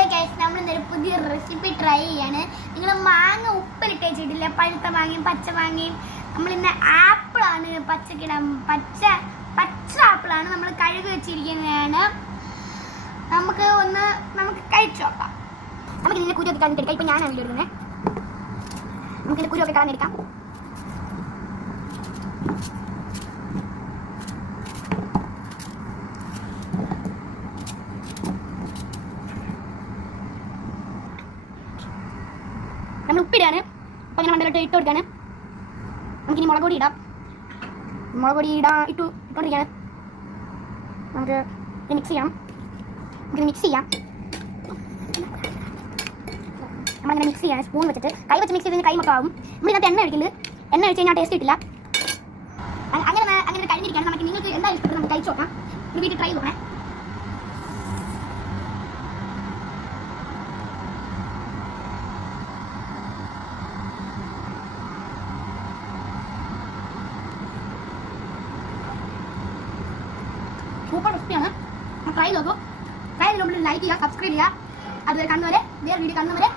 Hello guys, നമ്മൾ ഇന്നൊരു പുതിയ റെസിപ്പി ട്രൈ ചെയ്യാണ്. നിങ്ങൾ മാങ്ങ ഉപ്പിലിട്ട് വെച്ചിട്ടില്ല, പഴുത്ത മാങ്ങയും പച്ച മാങ്ങയും. നമ്മൾ ഇന്ന് ആപ്പിളാണ് പച്ച ആപ്പിളാണ് നമ്മൾ കഴുകി വെച്ചിരിക്കുന്നതാണ്. നമുക്ക് കഴിച്ചു നോക്കാം. നമുക്ക് ഇതിൻ്റെ കുരുവൊക്കെ കളഞ്ഞെടുക്കാം. ഇപ്പം ഞാനാണ് വീഡിയോ എടുക്കുന്നത്. നമുക്കിതിൻ്റെ കുരുവൊക്കെ കളഞ്ഞെടുക്കാം. നമ്മൾ ഉപ്പിടാണ്. അപ്പം അങ്ങനെ മണ്ടലോട്ട് ഇട്ട് കൊടുക്കാണ്. നമുക്കിനി മുളക് പൊടി ഇടാം. ഇട്ടുകൊണ്ടിരിക്കുകയാണ്. നമുക്ക് ഇത് മിക്സ് ചെയ്യാം. നമ്മളിങ്ങനെ മിക്സ് ചെയ്യാണ്. സ്പൂൺ വെച്ചിട്ട് കൈ വെച്ച് മിക്സ് ചെയ്ത് കൈ മൊത്തം ആവും. നമ്മളിതിനകത്ത് എണ്ണ ഒഴിക്കുന്നത്. എണ്ണ ഒഴിച്ച് കഴിഞ്ഞാൽ ടേസ്റ്റ് കിട്ടില്ല. അങ്ങനെ കഴിഞ്ഞിരിക്കുകയാണ്. നമുക്ക് നിങ്ങൾക്ക് എന്താ ഇഷ്ടപ്പെട്ടത് നമുക്ക് കഴിച്ചു നോക്കാം. ഒരു വീട്ടിൽ ട്രൈ ചെയ്തോണേ. സൂപ്പർ റെസിപ്പിയാണ്. ട്രൈ നോക്കൂ. ട്രൈ ചെയ്തപ്പോൾ ലൈക്ക് ചെയ്യുക, സബ്സ്ക്രൈബ് ചെയ്യുക. അതുവരെ കാണുന്നവരെ വേറെ വീഡിയോ കാണുന്നവരെ